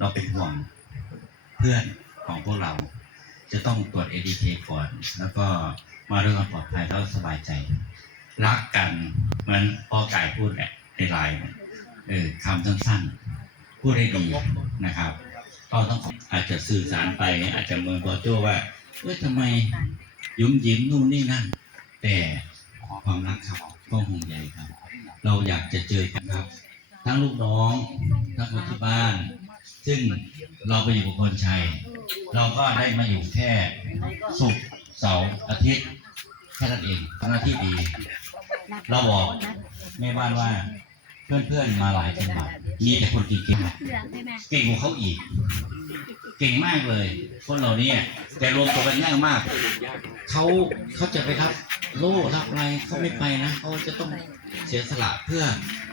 เราเป็นห่วงเพื่อนของพวกเรา จะต้องตรวจ ADK ก่อน แล้วก็มาด้วยความปลอดภัยแล้วสบายใจ รักกันเหมือนพ่อไก่พูดแหละในไลน์เนี่ยเออคำสั้นๆ พูดให้ดีนะครับ ก็ต้องอาจจะสื่อสารไป อาจจะเมืองบอโจ้ว่าเอ้ยทำไมยุ่มยิ้มนู่นนี่นั่น แต่ความรักครับก็ห่วงใยครับ เราอยากจะเจอกันครับ ทั้งลูกน้อง ทั้งคนที่บ้าน ซึ่งเราไปอยู่กับคนชัย เราก็ได้มาอยู่แค่ศุกร์เสาร์อาทิตย์แค่นั้นเองทำหน้าที่ดี เราบอกแม่บ้านว่า เพื่อนๆมาหลายจังหวัดมีแต่คนเก่งๆเก่งกว่าเขาอีก เก่งมากเลย คนเหล่านี้แต่รวมตัวกันยากมากเขาเขาจะไปรับโล่รับอะไรเขาไม่ไปนะเขาจะต้องเสียสละเพื่อ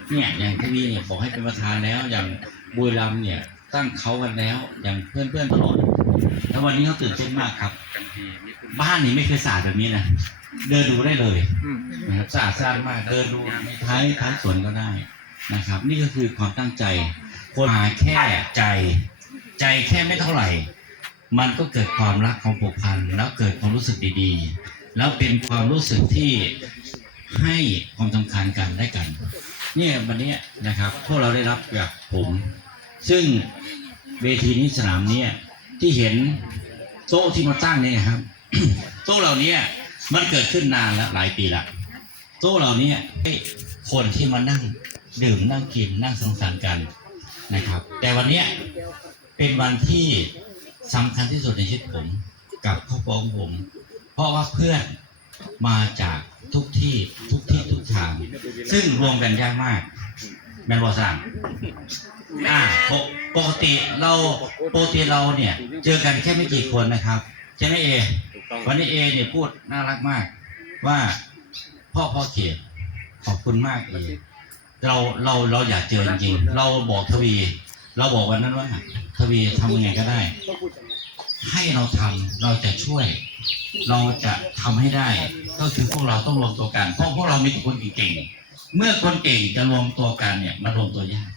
เนี่ยอย่างทวีเนี่ยบอกให้เป็นประธานแล้วอย่างบุรีรัมย์เนี่ย ตั้งเขากันแล้ว อย่างเพื่อนๆตลอด แล้ววันนี้เขาตื่นเต้นมากครับ บ้านนี้ไม่เคยสะอาดแบบนี้นะ เดินดูได้เลยนะครับสะอาดสะอาดมาก เดินดูในท้ายท้ายสวนก็ได้นะครับ นี่ก็คือความตั้งใจ คนหาแค่ใจ ใจแค่ไม่เท่าไหร่ มันก็เกิดความรักความผูกพันแล้วเกิดความรู้สึกดีๆ แล้วเป็นความรู้สึกที่ให้ความสำคัญกันได้กัน เนี่ยวันเนี้ยนะครับ พวกเราได้รับจากผม ซึ่งเวทีนี้สนามนี้ที่เห็นโต๊ะที่มาตั้งเนี่ยนะครับ โต๊ะเหล่านี้มันเกิดขึ้นนานแล้วหลายปีละโต๊ะเหล่านี้ให้คนที่มานั่งดื่มนั่งกินนั่งสังสรรค์กันนะครับ แต่วันนี้เป็นวันที่สำคัญที่สุดในชีวิตผมกับครอบครัวของผม เพราะว่าเพื่อนมาจากทุกที่ทุกที่ทุกทาง ซึ่งรวมกันยากมากแมนบอสั่ง อ่าปกปกติเราปกติเราเนี่ย เจอกันแค่ไม่กี่คนนะครับใช่ไหมเอ วันนี้เอเนี่ยพูดน่ารักมาก ว่าพ่อพ่อเขตขอบคุณมากเอเราเราเราอยากเจอจริงๆเราบอกทวี เราบอกวันนั้นว่าทวีทำยังไงก็ได้ ให้เราทำเราจะช่วย เราจะทำให้ได้ ก็คือพวกเราต้องรวมตัวกันเพราะพวกเรามีแต่คนเก่งๆเมื่อคนเก่งจะรวมตัวกันเนี่ยมันรวมตัวยากเพ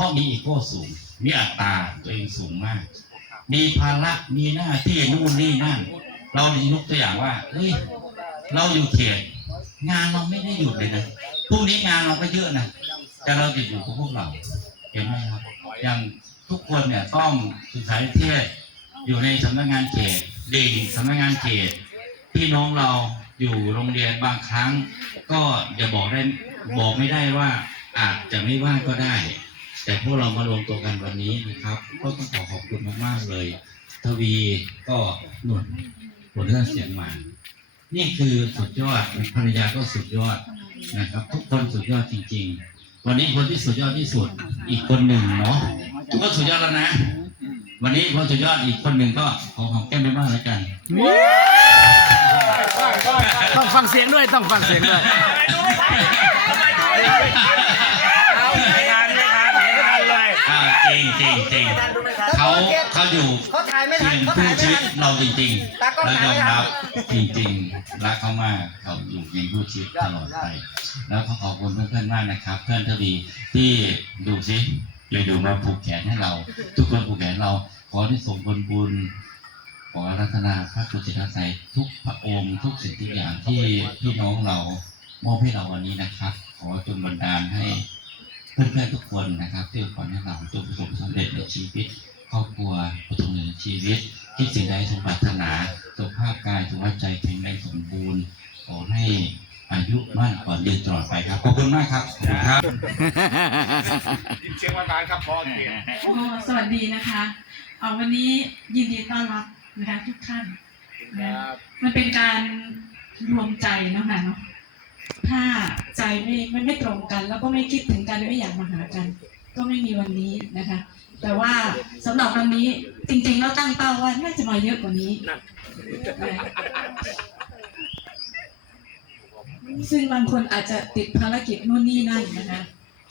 ราะมีอีโก้สูง มีอัตราตัวเองสูงมาก มีภาระมีหน้าที่นู่นนี่นั่น เรายกตัวอย่างว่าเฮ้ยเราอยู่เขตงานเราไม่ได้หยุดเลยนะพรุ่งนี้งานเราก็เยอะนะแต่เราจะอยู่กับพวกเราเห็นไหมครับอย่างทุกคนเนี่ยต้องศึกษาเทศอยู่ในสำนักงานเขตดิ่งสำนักงานเขตพี่น้องเราอยู่โรงเรียนบางครั้ง ก็อย่าบอกได้บอกไม่ได้ว่าอาจจะไม่ว่างก็ได้ แต่พวกเรามารวมตัวกันวันนี้นะครับ ก็ต้องขอขอบคุณมากๆเลย ทวีก็หนุนผลเรื่องเสียงมา นี่คือสุดยอดภรรยาก็สุดยอดนะครับ ทุกคนสุดยอดจริง ๆ วันนี้คนที่สุดยอดที่สุดอีกคนหนึ่งเนาะทุกคนสุดยอดแล้วนะ วันนี้คนสุดยอดอีกคนหนึ่งก็ขอของแก้มไปบ้างแล้วกันต้องฟังเสียงด้วยต้องฟังเสียงด้วย จริงจริงจริงเขาเขาอยู่เขาถ่ายไม่ทัทีนมเขาคู่ถ่ายไม่ชีวิตทันเราจริงตากล้ๆองและยอมถ่ายไม่ทันรับจริงๆรักเขามากเขาอยู่เคียงคู่ชีวิตตลอดไปแล้วก็ขอบคุณเพื่อนๆมากนะครับ เพื่อนทวีที่ดูซิเลยดูมาผูกแขนให้เรา ทุกคนผูกแขนเราขอที่ส่งผลบุญขอรัตนาพระกุศลใสยทุกพระองค์ทุกสิ่งทุกอย่างที่พี่น้องเรามอบให้เราวันนี้นะครับ ขอจงบันดาลให้ เพื่อนๆทุกคนนะครับที่ขอให้เราจงประสบความสำเร็จในชีวิต ครอบครัวประสบในชีวิตที่สิ่งใดสมปรารถนาสุขภาพกายสุขภาพใจแข็งแรงสมบูรณ์ขอให้อายุมั่นขวัญยืนตลอดไปครับขอบคุณมากครับขอบคุณครับเชียงวันบานครับพ่อเกียรติโอ้สวัสดีนะคะเอาวันนี้ยินดีต้อนรับนะคะทุกท่านนะมันเป็นการรวมใจเนาะค่ะเนาะ ถ้าใจไม่ไม่ไม่ตรงกัน แล้วก็ไม่คิดถึงกันไม่อยากมาหากัน ก็ไม่มีวันนี้นะคะ แต่ว่าสำหรับวันนี้จริงๆเราตั้งเป้าว่าน่าจะมาเยอะกว่านี้นะซึ่งบางคนอาจจะติดภารกิจนู่นนี่นั่นนะคะ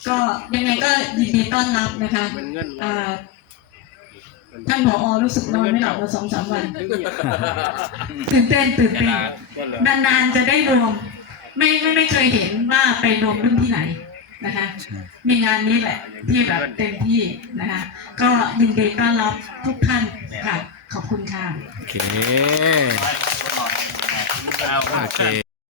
ก็ยังไงก็ยินดีต้อนรับนะคะมันเงินอ่าท่านผอรู้สึกนอนไม่หลับมาสองสามวันตื่นเต้นตื่นเต้นนานๆจะได้รวม ไม่ไม่ไม่เคยเห็นว่าไปรวมรุ่นที่ไหนนะคะ มีงานนี้แหละที่แบบเต็มที่นะคะ ก็ยินดีต้อนรับทุกท่านค่ะขอบคุณค่ะ โอเค โอเค